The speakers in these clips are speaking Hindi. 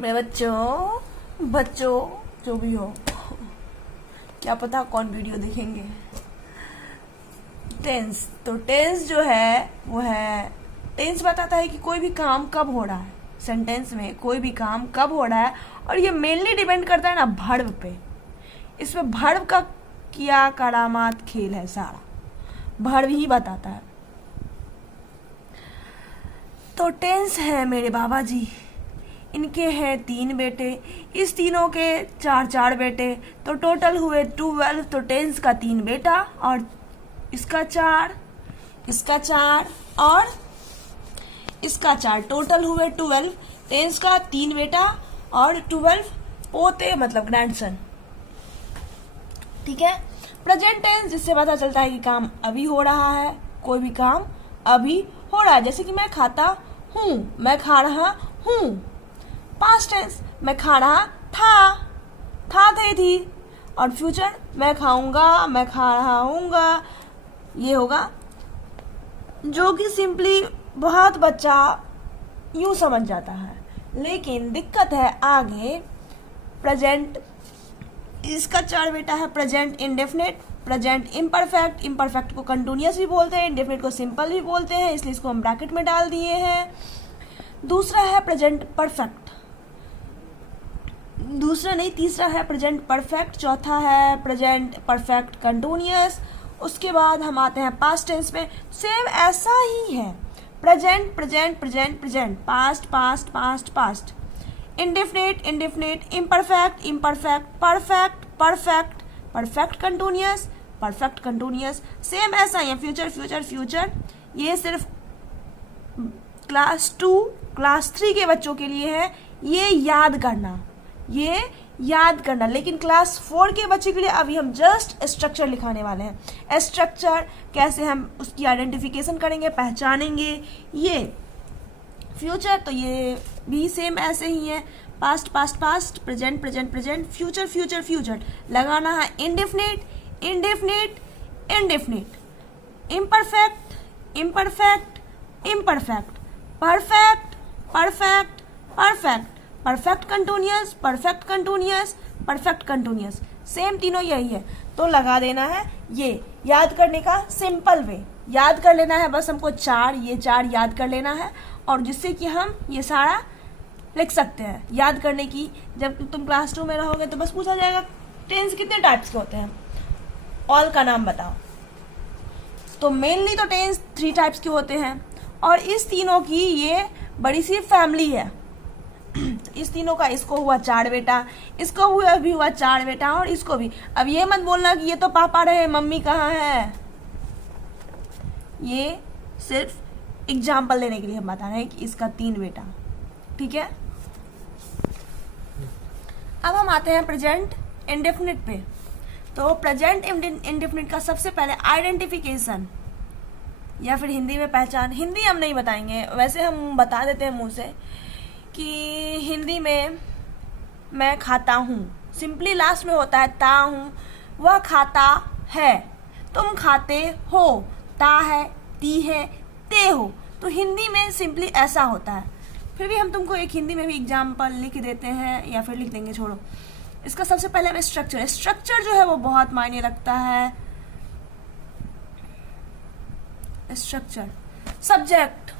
मेरे बच्चों बच्चों जो भी हो, क्या पता कौन वीडियो देखेंगे। टेंस, तो टेंस जो है वो है, टेंस बताता है कि कोई भी काम कब हो रहा है। सेंटेंस में कोई भी काम कब हो रहा है, और ये मेनली डिपेंड करता है ना वर्ब पे। इसमें वर्ब का क्या करामात खेल है, सारा वर्ब ही बताता है। तो टेंस है मेरे बाबा जी, इनके हैं 3 बेटे, इस तीनों के 4 बेटे, तो टोटल हुए 12। तो टेंस का 3 बेटा और इसका 4, इसका 4 और इसका 4, टोटल हुए 12। टेंस का 3 बेटा और 12 पोते, मतलब ग्रैंडसन। ठीक है। प्रेजेंट टेंस, जिससे पता चलता है कि काम अभी हो रहा है, कोई भी काम अभी हो रहा है। जैसे कि मैं खाता हूँ, मैं खा रहा हूँ। पास्ट टेंस, मैं खा रहा था थी। और फ्यूचर, मैं खाऊंगा, मैं खा रहा हूँगा। ये होगा, जो कि सिंपली बहुत बच्चा यूं समझ जाता है, लेकिन दिक्कत है आगे। प्रेजेंट, इसका 4 बेटा है। Present indefinite, present imperfect, imperfect को कंटिन्यूअस भी बोलते हैं, इंडेफिनिट को सिंपल भी बोलते हैं, इसलिए इसको हम ब्रैकेट में डाल दिए हैं। दूसरा है प्रेजेंट परफेक्ट, दूसरा नहीं तीसरा है प्रेजेंट परफेक्ट, चौथा है प्रेजेंट परफेक्ट कंटिन्यूअस। उसके बाद हम आते हैं पास्ट टेंस में, सेम ऐसा ही है। Present present present present, past past past past, indefinite indefinite, imperfect imperfect, perfect perfect, perfect continuous, perfect continuous. Same ऐसा ही है फ्यूचर फ्यूचर फ्यूचर। ये सिर्फ क्लास 2 क्लास 3 के बच्चों के लिए है, ये याद करना, ये याद करना। लेकिन क्लास 4 के बच्चे के लिए अभी हम जस्ट स्ट्रक्चर लिखाने वाले हैं। स्ट्रक्चर कैसे हम उसकी आइडेंटिफिकेशन करेंगे, पहचानेंगे। ये फ्यूचर, तो ये भी सेम ऐसे ही है, past past past, present present present, future future future. लगाना है indefinite indefinite indefinite, imperfect imperfect imperfect, perfect perfect perfect, perfect continuous perfect continuous perfect continuous. Same तीनों यही है, तो लगा देना है। ये याद करने का सिंपल वे, याद कर लेना है बस हमको 4, ये 4 याद कर लेना है, और जिससे कि हम ये सारा लिख सकते हैं। याद करने की, जब तुम क्लास 2 में रहोगे तो बस पूछा जाएगा टेंस कितने टाइप्स के होते हैं, ऑल का नाम बताओ। तो मेनली तो टेंस 3 टाइप्स के होते हैं, और इस तीनों की ये बड़ी सी फैमिली है। इस तीनों का, इसको हुआ 4 बेटा, इसको हुआ भी हुआ 4 बेटा, और इसको भी। अब ये मत बोलना कि ये तो पापा रहे, मम्मी कहाँ है। ये सिर्फ एग्जाम्पल देने के लिए हम बता रहे हैं कि इसका 3 बेटा। ठीक है। अब हम आते हैं प्रेजेंट इंडेफिनिट पे। तो प्रेजेंट इंडेफिनिट का सबसे पहले आइडेंटिफिकेशन, या फिर हिंदी में पहचान। हिंदी हम नहीं बताएंगे, वैसे हम बता देते हैं मुंह से कि हिंदी में मैं खाता हूँ, सिंपली लास्ट में होता है ता हूँ, वह खाता है, तुम खाते हो, ता है, ती है, ते हो। तो हिंदी में सिंपली ऐसा होता है। फिर भी हम तुमको एक हिंदी में भी एग्जाम्पल लिख देते हैं, या फिर लिख देंगे, छोड़ो। इसका सबसे पहले हमें स्ट्रक्चर, स्ट्रक्चर जो है वो बहुत मायने रखता है। स्ट्रक्चर, सब्जेक्ट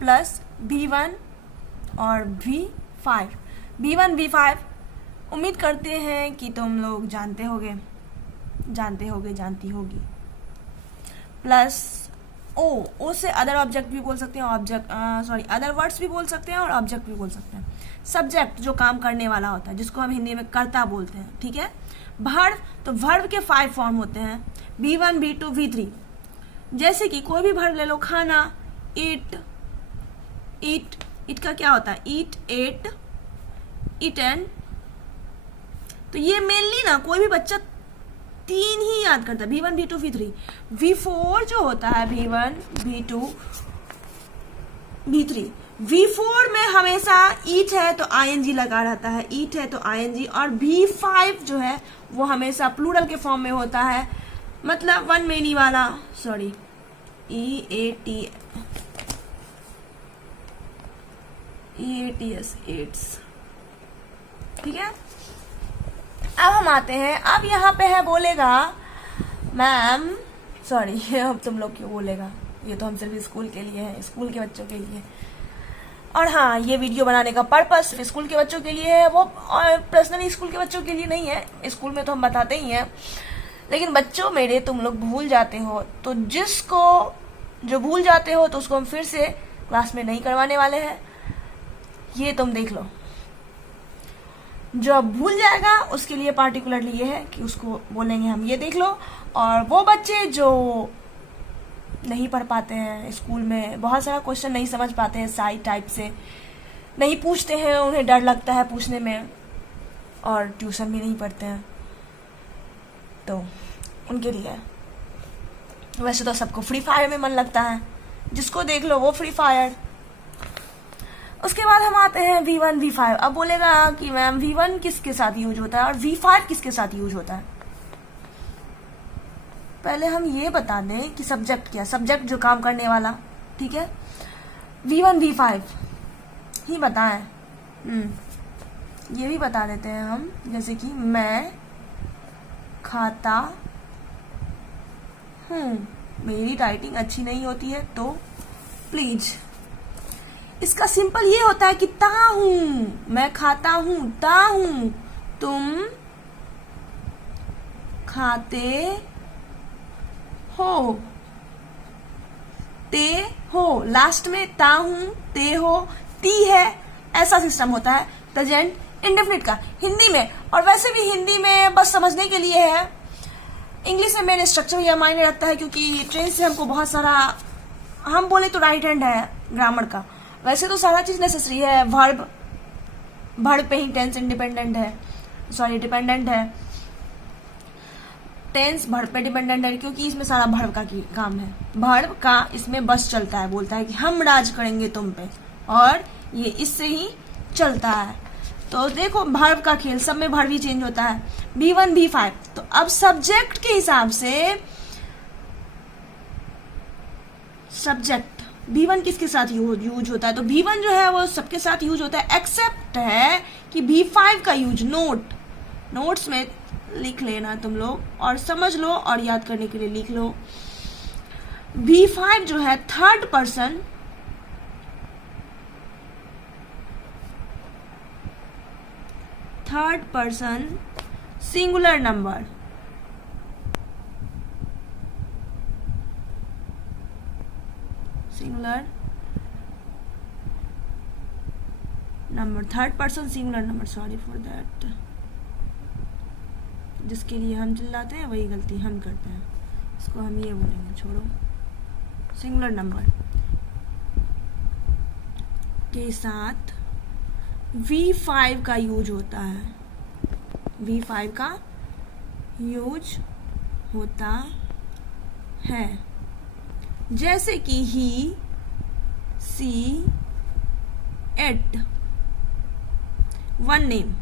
प्लस V1 और V5, V1 V5 उम्मीद करते हैं कि तुम लोग जानते होगे जानती होगी। प्लस ओ से अदर ऑब्जेक्ट भी बोल सकते हैं, अदर वर्ड्स भी बोल सकते हैं और ऑब्जेक्ट भी बोल सकते हैं। सब्जेक्ट जो काम करने वाला होता है, जिसको हम हिंदी में कर्ता बोलते हैं। ठीक है। वर्ब, तो वर्ब के 5 फॉर्म होते हैं, V1 V2 V3। जैसे कि कोई भी वर्ब ले लो, खाना, ईट का क्या होता है, ईट, एट, ईटन। तो ये मेनली ना कोई भी बच्चा 3 ही याद करता है, V1 V2 V3। V4 जो होता है, V1 V2 V3, V4 में हमेशा ईट है तो ING लगा रहता है, ईट है तो ING। और V5 जो है वो हमेशा प्लूरल के फॉर्म में होता है, मतलब वन मेनी वाला, EAT EATS एड्स। ठीक है, अब हम आते हैं, अब यहाँ पे है बोलेगा मैम सॉरी अब तुम लोग क्यों बोलेगा, ये तो हम सिर्फ स्कूल के लिए है, स्कूल के बच्चों के लिए। और हाँ, ये वीडियो बनाने का पर्पस स्कूल के बच्चों के लिए है, वो पर्सनली स्कूल के बच्चों के लिए नहीं है। स्कूल में तो हम बताते ही हैं, लेकिन बच्चों मेरे तुम लोग भूल जाते हो, तो जो भूल जाते हो तो उसको हम फिर से क्लास में नहीं करवाने वाले हैं। ये तुम देख लो, जो अब भूल जाएगा उसके लिए पार्टिकुलरली ये है कि उसको बोलेंगे हम ये देख लो। और वो बच्चे जो नहीं पढ़ पाते हैं, स्कूल में बहुत सारा क्वेश्चन नहीं समझ पाते हैं, साइड टाइप से नहीं पूछते हैं, उन्हें डर लगता है पूछने में, और ट्यूशन भी नहीं पढ़ते हैं, तो उनके लिए। वैसे तो सबको फ्री फायर में मन लगता है, जिसको देख लो वो फ्री फायर। उसके बाद हम आते हैं V1 V5। अब बोलेगा कि मैम V1 किसके साथ यूज होता है और V5 किसके साथ यूज होता है। पहले हम ये बता दें कि सब्जेक्ट क्या है, सब्जेक्ट जो काम करने वाला, ठीक है। V1 V5 ही बताएं, ये भी बता देते हैं हम, जैसे कि मैं खाता हूँ, मेरी राइटिंग अच्छी नहीं होती है तो प्लीज। इसका सिंपल ये होता है कि ता हूं, मैं खाता हूं, ता हूं, तुम खाते हो, ते हो, लास्ट में ता हूं, ते हो, ती है, ऐसा सिस्टम होता है प्रेजेंट इंडेफिनिट का हिंदी में। और वैसे भी हिंदी में बस समझने के लिए है, इंग्लिश में मेन स्ट्रक्चर या मायने रखता है, क्योंकि ट्रेन से हमको बहुत सारा, हम बोले तो राइट हैंड है ग्रामर का, वैसे तो सारा चीज नेसेसरी है। वर्ब पे ही टेंस इंडिपेंडेंट है, सॉरी डिपेंडेंट है, टेंस वर्ब पे डिपेंडेंट है, क्योंकि इसमें सारा वर्ब का काम है। वर्ब का इसमें बस चलता है, बोलता है कि हम राज करेंगे तुम पे, और ये इससे ही चलता है। तो देखो वर्ब का खेल, सब में वर्ब ही चेंज होता है। V1 V5, तो अब सब्जेक्ट के हिसाब से सब्जेक्ट V1 किसके साथ यूज होता है, तो V1 जो है वो सबके साथ यूज होता है, एक्सेप्ट है कि V5 का यूज नोट्स में लिख लेना तुम लोग, और समझ लो और याद करने के लिए लिख लो। V5 जो है third person singular number, third person singular number, sorry for that, जिसके लिए हम चिल्लाते हैं वही गलती हम करते हैं, इसको हम ये बोलेंगे, छोड़ो। सिंगुलर नंबर के साथ V5 का यूज होता है, V5 का यूज होता है, जैसे कि ही, सी, एट। वन नेम,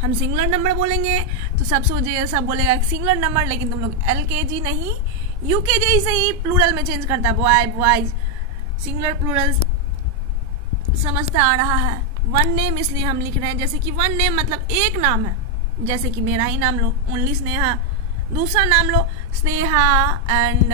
हम सिंगुलर नंबर बोलेंगे तो सब बोलेगा सिंगुलर नंबर, लेकिन तुम लोग LKG नहीं UKG से ही प्लूरल में चेंज करता है, बॉय बॉयज, सिंगुलर प्लूरल समझता आ रहा है। वन नेम इसलिए हम लिख रहे हैं, जैसे कि वन नेम मतलब एक नाम है, जैसे कि मेरा ही नाम लो, ओनली स्नेहा, दूसरा नाम लो स्नेहा एंड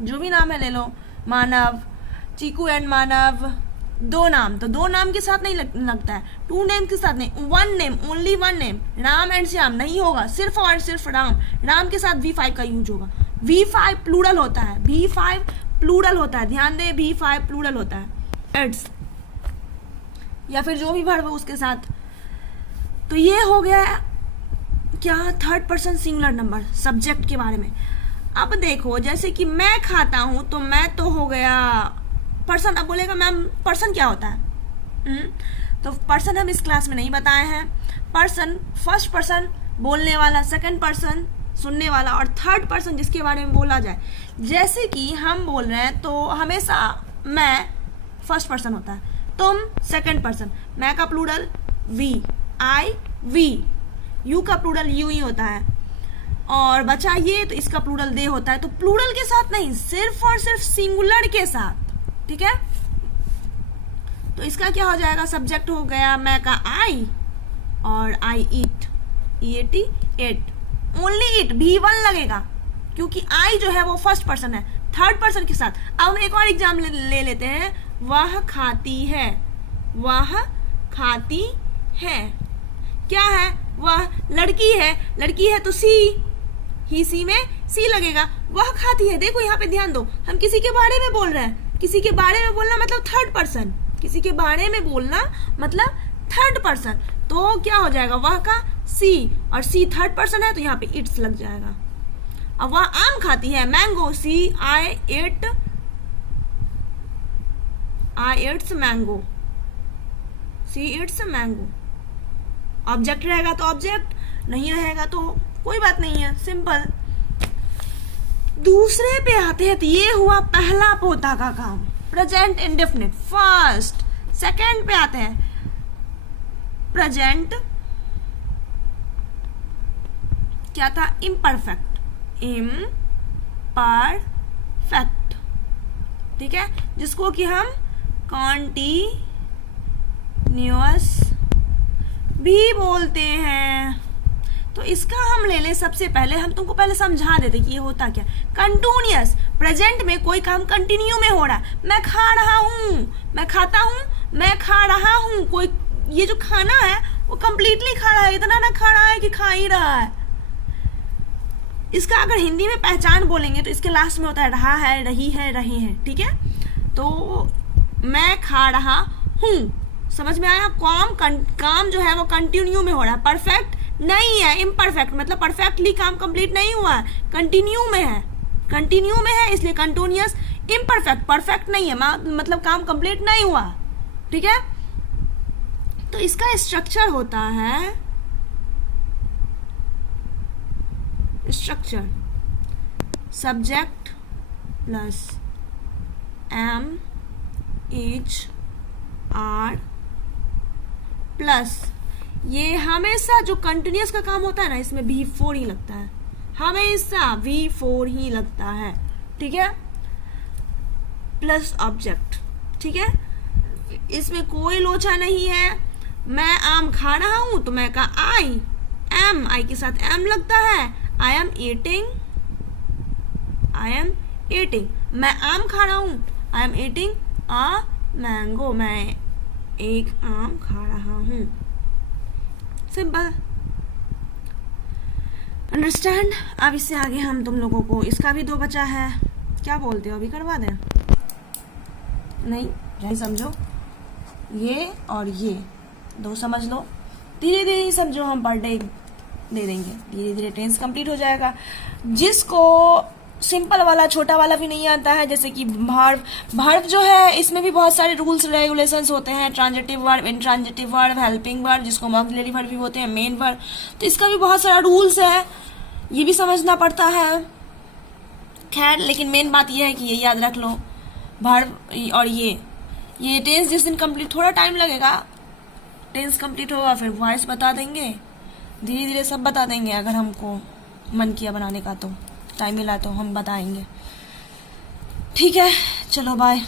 जो भी नाम है ले लो, मानव, चीकू एंड मानव, दो नाम, तो दो नाम के साथ नहीं लगता है, टू नेम के साथ नहीं, one name, only one name, Ram and Shyam नहीं होगा, सिर्फ और सिर्फ राम के साथ V5 का यूज होगा। V5 प्लूरल होता है, V5 प्लूरल होता है, ध्यान दे, V5 प्लूरल होता है, एड्स या फिर जो भी वर्ब है उसके साथ। तो ये हो गया क्या, third person singular number subject के बारे में। अब देखो, जैसे कि मैं खाता हूं, तो मैं तो हो गया पर्सन। अब बोलेगा मैम पर्सन क्या होता है, तो पर्सन हम इस क्लास में नहीं बताए हैं। पर्सन फर्स्ट पर्सन बोलने वाला, सेकंड पर्सन सुनने वाला, और थर्ड पर्सन जिसके बारे में बोला जाए। जैसे कि हम बोल रहे हैं तो हमेशा मैं फर्स्ट पर्सन होता है, तुम सेकंड पर्सन, मैं का plural we, I we, you का प्लूरल यू ही होता है, और बचा ये तो इसका प्लूरल दे होता है। तो प्लूरल के साथ नहीं, सिर्फ और सिर्फ सिंगुलर के साथ, ठीक है। तो इसका क्या हो जाएगा, सब्जेक्ट हो गया मैं का आई और आई ईट, ईट एट, ओनली इट, V1 लगेगा क्योंकि आई जो है वो फर्स्ट पर्सन है, थर्ड पर्सन के साथ। अब हम एक और एग्जाम ले लेते हैं, वह खाती है, वह खाती है, क्या है, वह लड़की है, लड़की है तो सी, ही सी में सी लगेगा, वह खाती है। देखो यहाँ पे ध्यान दो, हम किसी के बारे में बोल रहे हैं, किसी के बारे में बोलना मतलब थर्ड पर्सन, किसी के बारे में बोलना मतलब थर्ड पर्सन, तो क्या हो जाएगा, वह का सी, और सी थर्ड पर्सन है तो यहाँ पे इट्स लग जाएगा। अब वह आम खाती है, mango, see I it's mango, see it's mango. Object रहेगा तो ऑब्जेक्ट, नहीं रहेगा तो कोई बात नहीं है, सिंपल। दूसरे पे आते हैं तो ये हुआ पहला पोता का काम, प्रेजेंट इंडेफिनिट फर्स्ट। सेकंड पे आते हैं प्रेजेंट, क्या था, इम्परफेक्ट, इम्परफेक्ट, ठीक है, जिसको कि हम कॉन्टिन्यूअस भी बोलते हैं। तो इसका हम ले लें, सबसे पहले हम तुमको पहले समझा देते कि ये होता क्या। कंटिन्यूअस, प्रेजेंट में कोई काम कंटिन्यू में हो रहा है, मैं खा रहा हूं, मैं खाता हूं, मैं खा रहा हूं, कोई ये जो खाना है वो कंप्लीटली खा रहा है, इतना ना खा रहा है कि खा ही रहा है। इसका अगर हिंदी में पहचान बोलेंगे तो इसके लास्ट में होता है रहा है, रही है, रहे हैं, ठीक है। तो मैं खा रहा हूं, समझ में आया। काम जो है वो कंटिन्यू में हो रहा है, परफेक्ट नहीं है, इम्परफेक्ट मतलब परफेक्टली काम कंप्लीट नहीं हुआ है, कंटिन्यू में है, कंटिन्यू में है इसलिए कंटिन्यूअस। इम्परफेक्ट, परफेक्ट नहीं है मतलब काम कंप्लीट नहीं हुआ, ठीक है। तो इसका स्ट्रक्चर होता है, structure subject plus M H R plus, ये हमेशा जो कंटिन्यूअस का काम होता है ना इसमें V4 ही लगता है, हमेशा V4 ही लगता है, ठीक है, प्लस ऑब्जेक्ट, ठीक है। इसमें कोई लोचा नहीं है। मैं आम खा रहा हूं तो मैं का आई एम, आई के साथ एम लगता है, I am eating, I am eating, मैं आम खा रहा हूं, I am eating a mango, मैं एक आम खा रहा हूं, सिंपल, अंडरस्टैंड। अब इससे आगे हम तुम लोगों को, इसका भी 2 बचा है, क्या बोलते हो, अभी करवा दें, नहीं समझो, ये और ये 2 समझ लो, धीरे धीरे ही समझो, हम पर डे दे देंगे, धीरे धीरे टेंस कंप्लीट हो जाएगा। जिसको सिंपल वाला छोटा वाला भी नहीं आता है, जैसे कि वर्ब जो है इसमें भी बहुत सारे रूल्स रेगुलेशंस होते हैं, transitive verb, intransitive verb, helping verb, जिसको ऑक्सिलरी वर्ब भी होते हैं, मेन वर्ब, तो इसका भी बहुत सारा रूल्स है, ये भी समझना पड़ता है। खैर, लेकिन मेन बात यह है कि ये याद रख लो, वर्ब और ये टेंस जिस दिन कंप्लीट, थोड़ा टाइम लगेगा, टेंस कंप्लीट होगा फिर वॉइस बता देंगे, धीरे धीरे सब बता देंगे, अगर हमको मन किया बनाने का तो, टाइम मिला तो हम बताएंगे, ठीक है। चलो बाय।